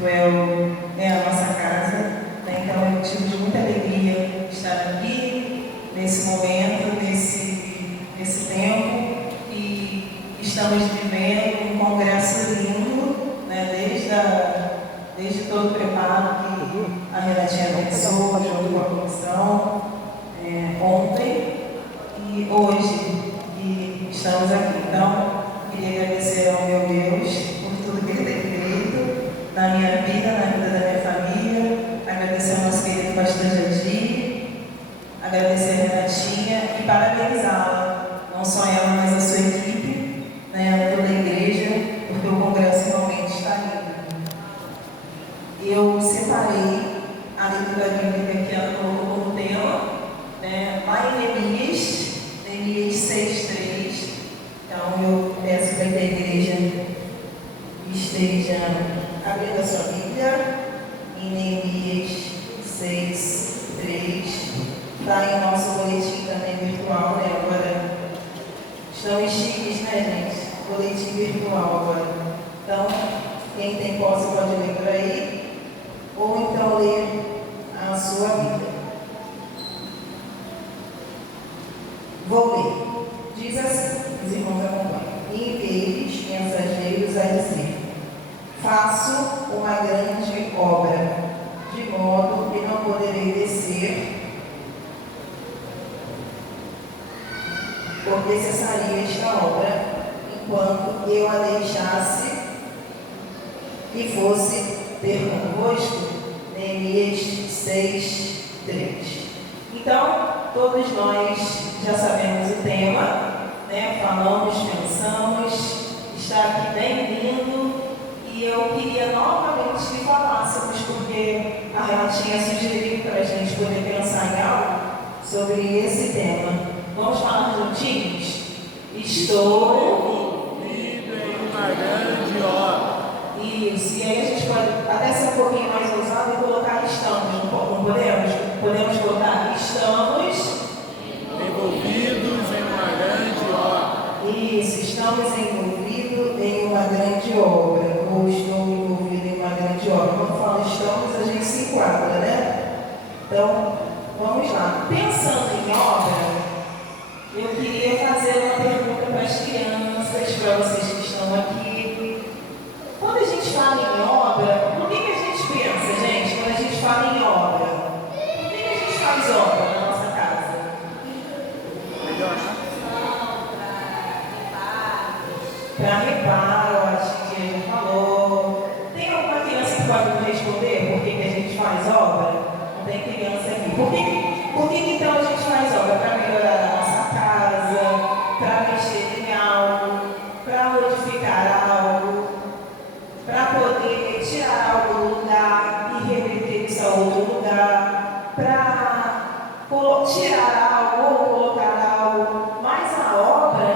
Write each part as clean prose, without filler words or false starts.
Betuel é a nossa casa, né? Então é motivo de muita alegria estar aqui, nesse momento, nesse tempo, e estamos vivendo um congresso lindo, né? Desde todo o preparo que a Renatinha pensou, junto com a comissão, ontem e hoje, e estamos aqui. Então, queria agradecer ao meu Deus por tudo que Ele tem feito na minha vida, na vida da minha família, agradecer ao nosso querido pastor Jadir, agradecer a Renatinha e parabenizá-la, não só ela, mas a sua equipe, né, toda a igreja, porque o congresso realmente está lindo. Eu separei a leitura bíblica que ela colocou como tema, né, lá em Neemias 6:3. Então eu peço para que a igreja esteja abrindo a sua Bíblia em Neemias 6:3. Está em nosso boletim também virtual, né? Agora estamos chiques, né, gente? Boletim virtual agora. Então, quem tem posse pode ler por aí, ou então ler a sua Bíblia. Vou ler. Diz assim, os irmãos acompanham: e enviei-lhes mensageiros a dizer: faço uma grande obra, de modo que não poderei descer, porque cessaria esta obra, enquanto eu a deixasse e fosse ter convosco. Neemias 6:3. Então, todos nós já sabemos o tema, né? Falamos, pensamos, está aqui bem lindo, e eu queria novamente que falássemos, porque a Renatinha sugeriu para a gente poder pensar em algo sobre esse tema. Vamos falar juntinhos? Estou envolvido em uma grande obra. Isso, e aí a gente pode até ser um pouquinho mais ousado e colocar estamos, não podemos? Podemos colocar estamos Envolvidos em uma grande obra. Isso, estamos envolvidos em uma grande obra, ou estou envolvido em uma grande obra. Quando fala estamos, a gente se enquadra, né? Então, vamos lá. Pensando em obra, eu queria fazer uma pergunta para as crianças, para vocês que estão aqui. Quando a gente fala em obra, por que a gente pensa, gente, quando a gente fala em obra? Por que a gente faz obra na nossa casa? Para reparo, a tia já falou. Tem alguma criança que pode me responder por que a gente faz obra? Não tem criança aqui. Por que então a gente faz obra? Para melhorar a nossa casa, para mexer em algo, para modificar algo, para poder tirar algo do lugar e reverter isso a outro lugar, para tirar algo ou colocar algo. Mas a obra,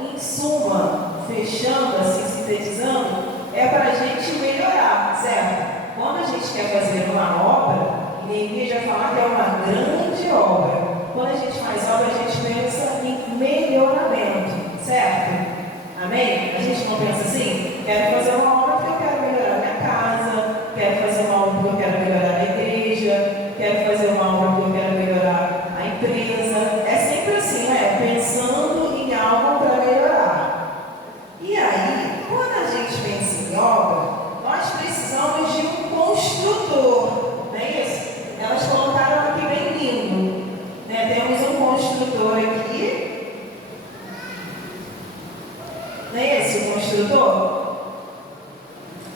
em suma, fechando, assim, sintetizando, é para a gente melhorar, certo? Quando a gente quer fazer uma obra, Neemias já falar que é uma grande obra. Quando a gente faz obra, a gente pensa em melhoramento, certo? Amém? A gente não pensa assim: quero fazer uma obra porque eu quero melhorar minha casa, quero fazer uma obra porque eu quero melhorar a igreja, quero fazer uma obra porque eu quero melhorar a empresa. É sempre assim, né? Pensando em algo para melhorar. E aí, quando a gente pensa em obra, nós precisamos de um construtor, não é isso? Elas colocaram aqui bem lindo, né? Temos um construtor aqui, não é esse o construtor?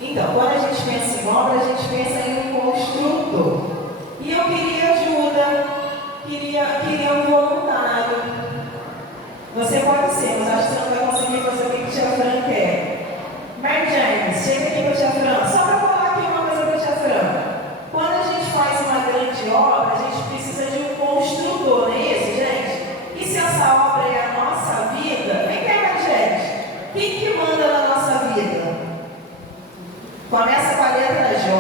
Então, quando a gente pensa em obra, a gente pensa em um construtor. E eu queria ajuda, queria um voluntário. Você pode ser, mas acho que você não vai conseguir fazer o que a tia Fran quer. Mary James, chega aqui para a tia Fran. Só para falar aqui uma coisa para a tia Fran. Quando a gente faz uma grande obra, a gente precisa de um construtor, não é isso, gente? E se essa obra é a nossa vida, vem cá, gente. Quem que manda na nossa vida? Começa com a letra J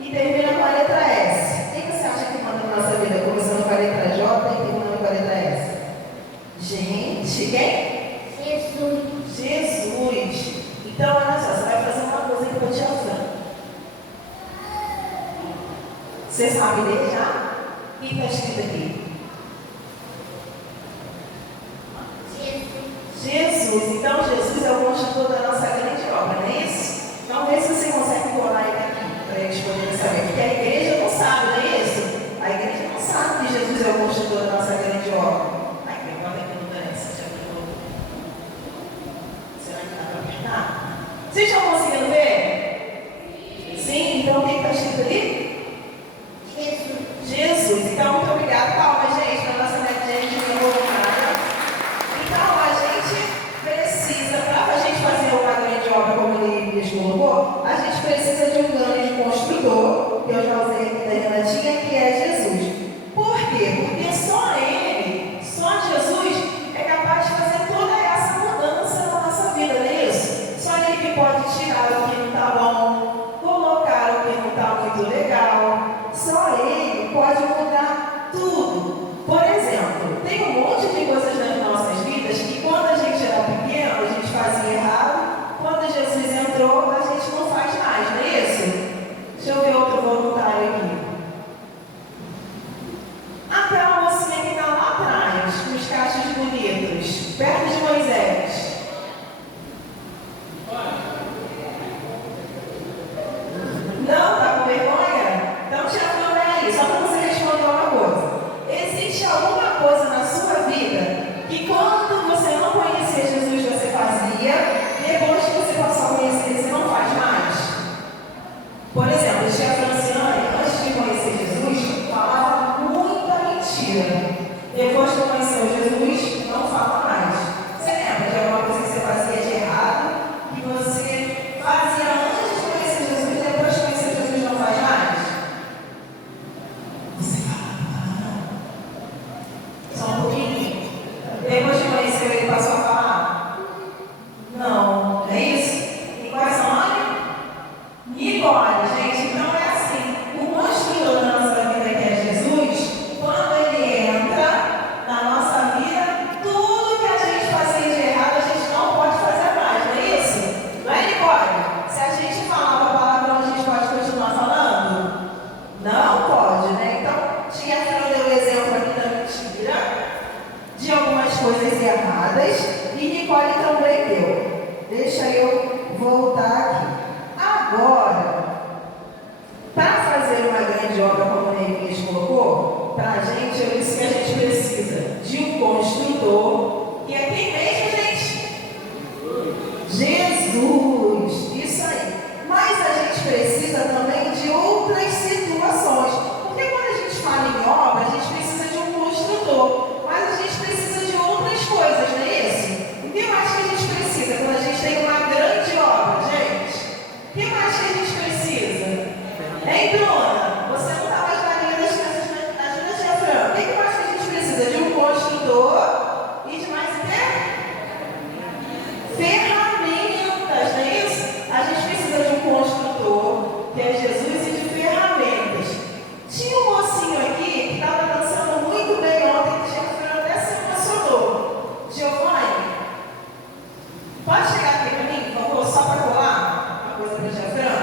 e termina com a letra S. Quem você acha que manda na nossa vida? Começando com a letra J e terminando com a letra S? Gente, quem? Jesus. Então, olha só, você vai fazer uma coisa aqui para a tia Fran. Você sabe ler já? O que está escrito aqui? Jesus. Então, Jesus é o construtor da nossa grande obra, não é isso? Então, vê se você consegue colar ele aqui, para eles poderem saber. Porque a igreja não sabe, não é isso? A igreja não sabe que Jesus é o construtor da nossa grande obra. Aqui, bota aqui no dança. Será que dá para apertar? Vocês estão conseguindo ver? Sim, então o que está escrito ali? Jesus. Então, muito obrigada. Palma, gente, para a nossa gente voluntária. Então, a gente precisa, para a gente fazer uma grande obra, como ele mesmo colocou, a gente precisa de um grande construtor, que eu já usei aqui da Renatinha, que é Jesus. Por quê? Porque só ele, só Jesus, é capaz de fazer toda essa mudança na nossa vida, não é isso? Só ele que pode tirar o que não está bom, colocar o que não está muito legal. Só ele pode mudar tudo. Por exemplo, tem um monte de coisas nas nossas vidas que quando a gente era pequeno, a gente fazia errado. Quando Jesus entrou, a gente não faz mais, não é isso? Deixa eu ver outro voluntário aqui. Aquela mocinha que está lá atrás, com os cachos bonitos, perto de Moisés. Não, tá com vergonha? Então tira a câmera aí, só para você responder uma coisa. Existe alguma coisa na sua vida que quando você não conhecia Jesus você fazia, depois que você passou a conhecer você não faz mais? Por exemplo, a tia Franciane, antes de conhecer Jesus, falava muita mentira. Depois que conheceu Jesus, não fala mais. Você lembra de alguma coisa que você fazia de errado, que você fazia antes de conhecer Jesus, depois de conhecer Jesus não faz mais? Você fala, só um pouquinho. Depois de conhecer ele, passou a falar? Não, é isso? E qual é seu nome? Nicole, gente. Então é assim, o construtor da nossa vida que é Jesus, quando ele entra na nossa vida, tudo que a gente fazia de errado, a gente não pode fazer mais, não é isso? Não é, Nicole? Se a gente falava a palavra, a gente pode continuar falando? Não pode, né? Então, tia Fran deu o exemplo aqui da mentira, de algumas coisas erradas, e Nicole também deu. Deixa eu voltar aqui. Agora, para fazer uma grande obra como o Neemias colocou, para a gente, eu disse que a gente precisa de um construtor, que é quem mesmo, gente? Jesus, isso aí. Mas a gente precisa também de outras situações, porque quando a gente fala em obra, a gente precisa de um construtor, mas a gente precisa de outras coisas, não é isso? O que mais que a gente precisa quando a gente tem uma grande obra, gente? O que mais que a gente precisa? Hein, Bruna? Você não está mais na linha das crianças, ajuda a tia Fran. O que mais que a gente precisa? De um construtor e de mais o quê? Ferramentas, não é isso? A gente precisa de um construtor, que é Jesus, e de ferramentas. Tinha um mocinho aqui que estava dançando muito bem ontem, que a tia Fran até se emocionou. Giovanni, pode chegar aqui para mim, por favor, só para colar uma coisa para a tia Fran?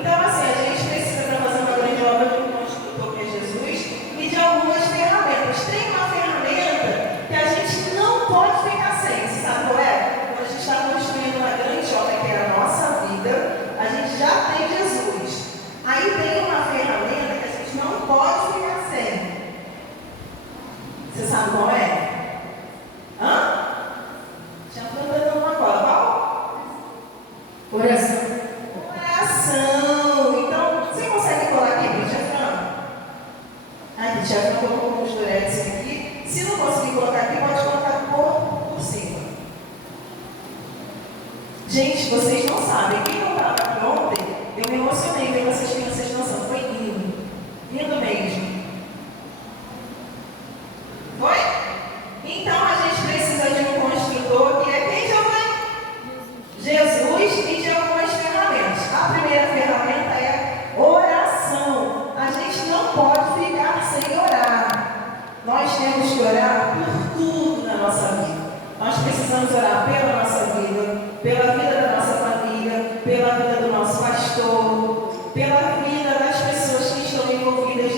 Então, assim, a gente precisa, para fazer uma grande obra, de um construtor que é Jesus e de algumas ferramentas. Tem uma ferramenta que a gente não pode ficar sem, você sabe qual é? Quando a gente está construindo uma grande obra que é a nossa vida, a gente já tem Jesus. Aí tem uma ferramenta que a gente não pode ficar sem. Você sabe qual é? Hã? Já estou dando uma cola. Qual? Oração. Oração. Então, você consegue colar aqui para o tia Fran? Aqui, tia Fran colocou uns duretes aqui. Se não conseguir colocar aqui, pode colocar por cima. Gente, vocês não sabem. Quem não estava aqui ontem, eu me emocionei vendo essas crianças dançando. Foi lindo. Lindo mesmo. Foi? Então a gente precisa de um construtor que é quem, Giovanni? Jesus, e de algumas ferramentas. A primeira ferramenta é oração. A gente não pode ficar sem orar. Nós temos que orar por tudo na nossa vida. Nós precisamos orar pela nossa vida, pela vida da nossa família, pela vida do nosso pastor, pela vida das pessoas que estão envolvidas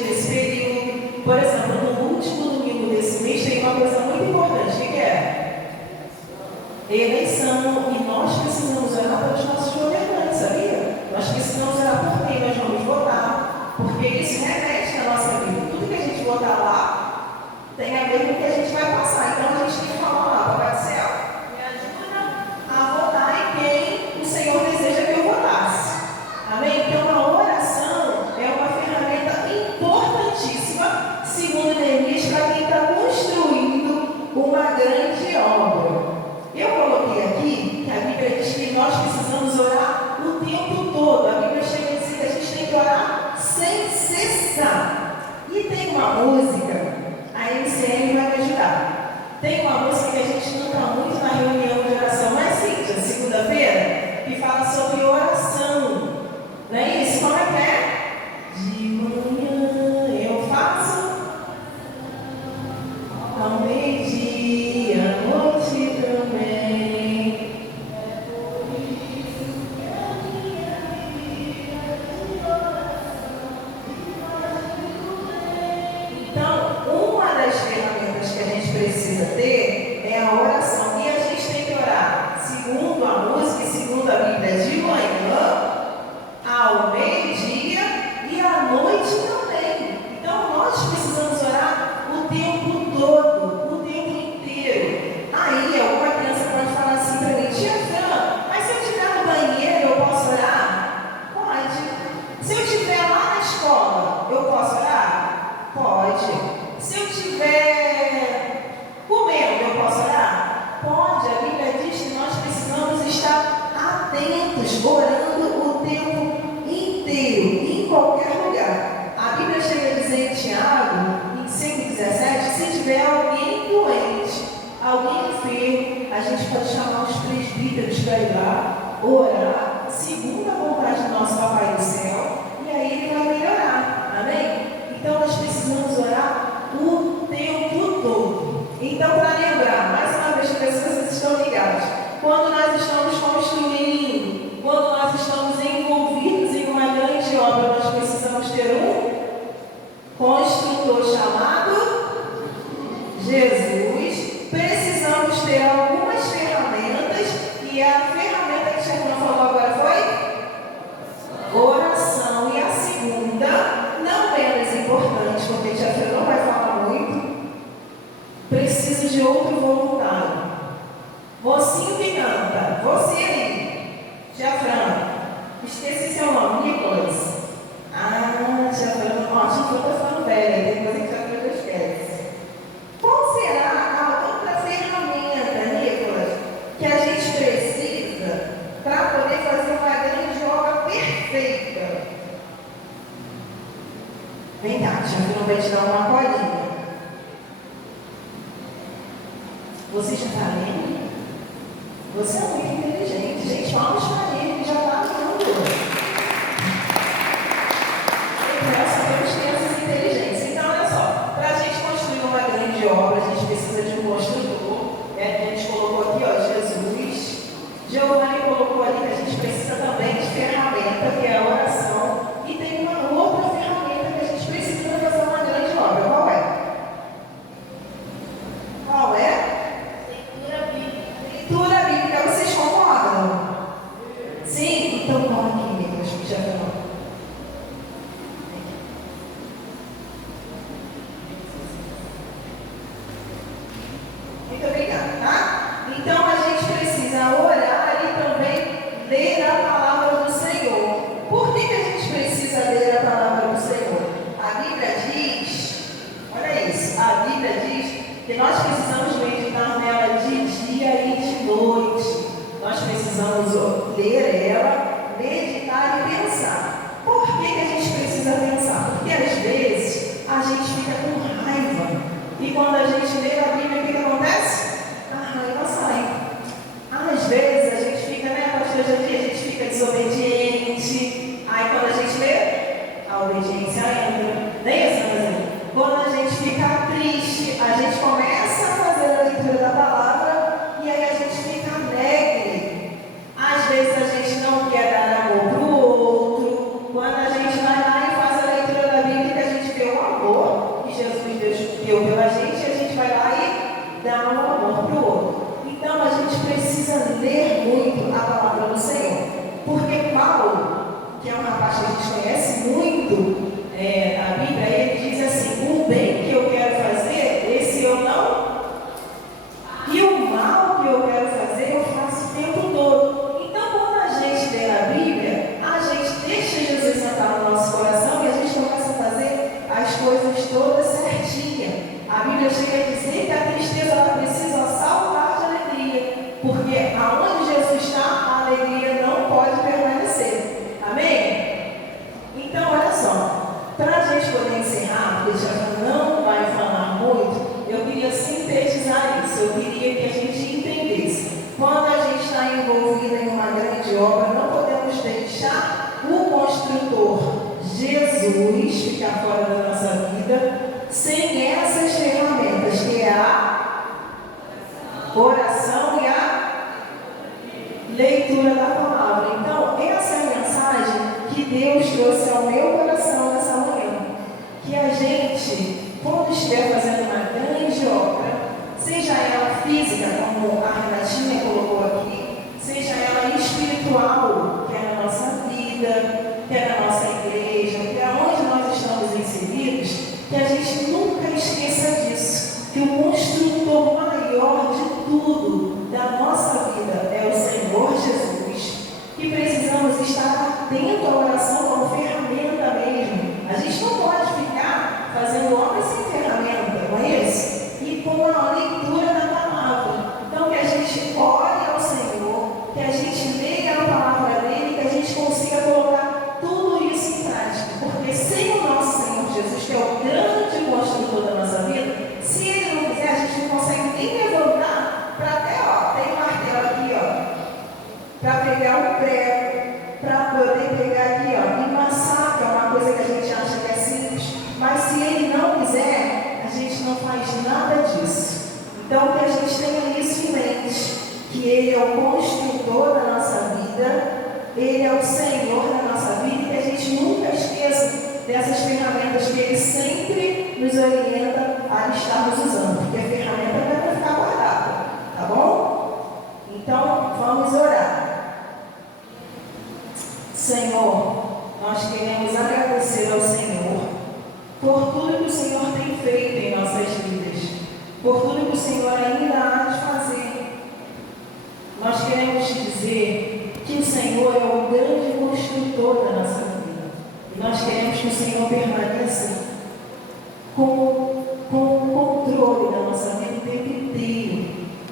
esqueci seu nome, Nicolas. Já foi falando velha, depois a gente já foi esquece. Qual será a outra ferramenta, Nicolas, que a gente precisa para poder fazer uma grande obra perfeita? Vem cá, Tiago vai te dar uma colinha. Você já está lendo? Você é muito inteligente. Gente, vamos para ele, que já está lendo. Nós temos crianças inteligentes. Então, olha só, para a gente construir uma grande obra, a gente precisa de um construtor. A gente colocou aqui, ó, Jesus. Giovanni colocou ali que a gente precisa também de ferramenta, que é a oração. E tem uma outra ferramenta que a gente precisa para fazer uma grande obra. Qual é? Qual é? Leitura bíblica, vocês concordam? Sim? Então vamos aqui, meninas, que já falou. Muito obrigada, tá? Então a gente precisa orar e também ler a palavra do Senhor. Por que a gente precisa ler a palavra do Senhor? A Bíblia diz, olha isso, a Bíblia diz que nós precisamos meditar nela de dia e de noite. Nós precisamos ler ela, meditar e pensar. Por que a gente precisa pensar? Porque às vezes a gente fica com raiva. E quando a gente lê a Bíblia, o que acontece? A raiva sai. Às vezes a gente fica, né, pastor Jandir, a gente fica desobediente. Aí quando a gente lê, a obediência entra. Nem isso, mas quando a gente fica triste, a gente começa a fazer a leitura da palavra e aí a gente fica alegre. Às vezes a gente não quer dar amor para o outro. Quando a gente vai lá e faz a leitura da Bíblia, a gente vê o amor que Jesus deu pela gente, a gente vai lá e dá um amor para o outro. Então a gente precisa ler muito a palavra do Senhor. Porque Paulo, que é um rapaz que a gente conhece muito, a Bíblia, ele diz assim: o bem que eu quero fazer, esse eu não, e o mal que eu quero fazer, eu faço o tempo todo. Então, quando a gente lê a Bíblia, a gente deixa Jesus entrar no nosso coração e a gente começa a fazer as coisas todas certinhas. A Bíblia chega a dizer que a tristeza ela precisa saltar de alegria, porque aonde Jesus está, a alegria não pode permanecer. Amém? Então, olha só. Para a gente poder encerrar, porque já não vai falar muito, eu queria sintetizar isso, eu queria que a gente entendesse. Quando a gente está envolvido em uma grande obra, não podemos deixar o construtor Jesus ficar fora da nossa vida sem essas ferramentas, que é a oração e a leitura da palavra. Então, essa é a mensagem que Deus trouxe ao meu coração nessa manhã. Que a gente, quando estiver fazendo uma grande obra, seja ela física, como a Renatinha colocou aqui, seja ela espiritual, que é na nossa vida, que é na nossa igreja, que é onde nós estamos inseridos, que a gente nunca esqueça disso, que o construtor maior de tudo da nossa vida é o Senhor Jesus, que precisamos estar atento à oração como ferramenta mesmo. A gente não pode ficar fazendo obra sem ferramenta, não é isso? E com a leitura da palavra. Então, que a gente ore ao Senhor, que a gente leia a palavra dele, que a gente consiga colocar tudo isso em prática. Porque sem o nosso Senhor Jesus, que é o grande construtor da nossa vida, se ele não quiser, a gente não consegue nem levantar para até, tem um martelo aqui, para pegar um prego, para poder pegar aqui, e massar, que é uma coisa que a gente acha que é simples, mas se ele não quiser, a gente não faz nada disso. Então, que a gente tenha isso em mente, que ele é o construtor da nossa vida, ele é o Senhor da nossa vida, e que a gente nunca esqueça dessas ferramentas que ele sempre nos orienta a estarmos usando, porque a ferramenta não é para ficar guardada, tá bom? Então, vamos orar. Senhor, nós queremos agradecer ao Senhor por tudo que o Senhor tem feito em nossas vidas, por tudo que o Senhor ainda há de fazer. Nós queremos te dizer que o Senhor é o grande construtor da nossa vida. E nós queremos que o Senhor permaneça com o controle da nossa vida o tempo inteiro,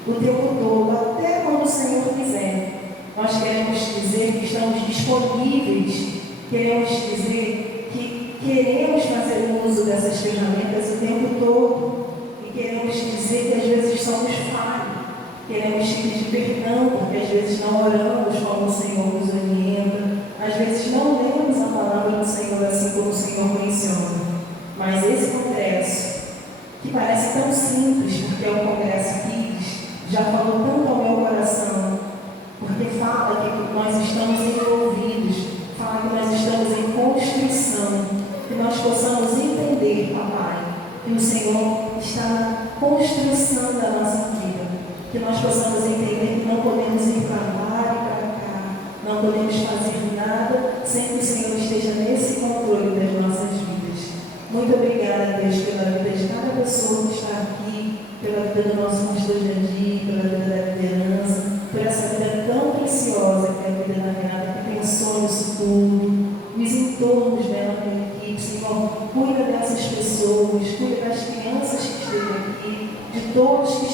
o tempo todo, até quando o Senhor quiser. Nós queremos dizer que estamos disponíveis, queremos dizer que queremos fazer uso dessas ferramentas o tempo todo e queremos dizer que às vezes somos falhos, queremos te pedir perdão porque às vezes não oramos como o Senhor nos orienta, às vezes não lemos a palavra do Senhor assim como o Senhor menciona. Mas esse congresso, que parece tão simples, porque é o Congresso Kids, já falou tanto ao meu coração, porque fala que nós estamos envolvidos, fala que nós estamos em construção, que nós possamos entender, papai, que o Senhor está na construção da nossa vida, que nós possamos entender que não podemos ir para lá e para cá, não podemos fazer nada sem que o Senhor esteja nesse controle das nossas vidas. Muito obrigada, Deus, pela vida de cada pessoa que está aqui, pela vida do nosso pastor Jandir, pela vida da liderança, por essa vida tão preciosa que é a vida da Renata, que pensou nisso tudo, os entornos dela na equipe. Senhor, cuida dessas pessoas, cuida das crianças que estejam aqui, de todos que